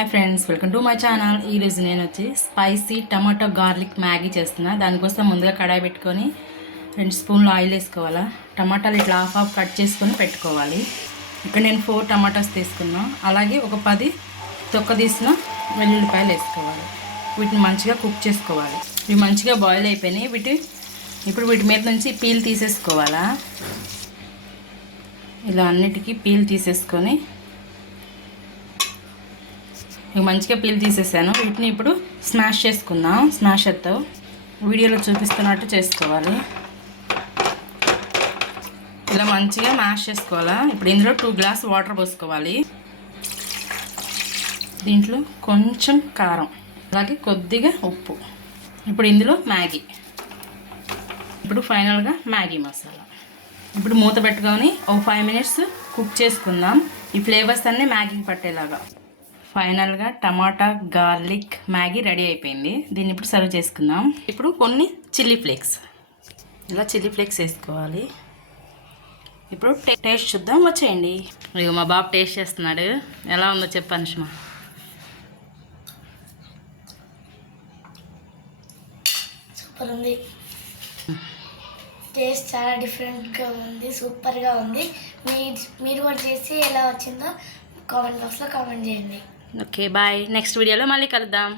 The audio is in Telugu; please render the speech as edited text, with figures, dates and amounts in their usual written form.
Hi friends, welcome to my channel. ఈరోజు నేను వచ్చి స్పైసీ టమాటో గార్లిక్ మ్యాగీ చేస్తున్నా. దానికోసం ముందుగా కడాయి పెట్టుకొని 2 స్పూన్లు ఆయిల్ వేసుకోవాలా. టమాటాలు ఇట్లా హాఫ్ కట్ చేసుకొని పెట్టుకోవాలి. ఇక్కడ నేను 4 టమాటాస్ తీసుకున్నా. అలాగే ఒక 10 తొక్క తీసిన వెల్లుల్లిపాయలు వేసుకోవాలి. వీటిని మంచిగా కుక్ చేసుకోవాలి. ఇవి మంచిగా బాయిల్ అయిపోయినాయి. ఇప్పుడు వీటి మీద నుంచి పీల్ తీసేసుకోవాలా. ఇలా అన్నిటికీ పీల్ తీసేసుకొని మంచిగా పీల్ తీసేసాను. వీటిని ఇప్పుడు స్మాష్ చేసుకుందాం. స్మాషర్తో వీడియోలో చూపిస్తున్నట్టు చేసుకోవాలి. ఇలా మంచిగా మ్యాష్ చేసుకోవాలా. ఇప్పుడు ఇందులో 2 గ్లాస్ వాటర్ పోసుకోవాలి. దీంట్లో కొంచెం కారం, అలాగే కొద్దిగా ఉప్పు. ఇప్పుడు ఇందులో మ్యాగీ. ఇప్పుడు ఫైనల్గా మ్యాగీ మసాలా. ఇప్పుడు మూత పెట్టుకొని ఒక 5 మినిట్స్ కుక్ చేసుకుందాం. ఈ ఫ్లేవర్స్ అన్నీ మ్యాగీకి పట్టేలాగా. ఫైనల్గా టమాటా గార్లిక్ మ్యాగీ రెడీ అయిపోయింది. దీన్ని ఇప్పుడు సర్వ్ చేసుకుందాం. ఇప్పుడు కొన్ని చిల్లీ ఫ్లేక్స్, ఇలా చిల్లీ ఫ్లేక్స్ వేసుకోవాలి. ఇప్పుడు టేస్ట్ చూద్దాం, వచ్చేయండి. ఇక మా బాబు టేస్ట్ చేస్తున్నాడు. ఎలా ఉందో చెప్పు అనుష్మా. సూపర్ ఉంది. టేస్ట్ చాలా డిఫరెంట్గా ఉంది, సూపర్గా ఉంది. మీరు కూడా చేసి ఎలా వచ్చిందో కామెంట్ బాక్స్లో కామెంట్ చేయండి. Okay, bye. నెక్స్ట్ వీడియోలో మళ్ళీ కలుద్దాం.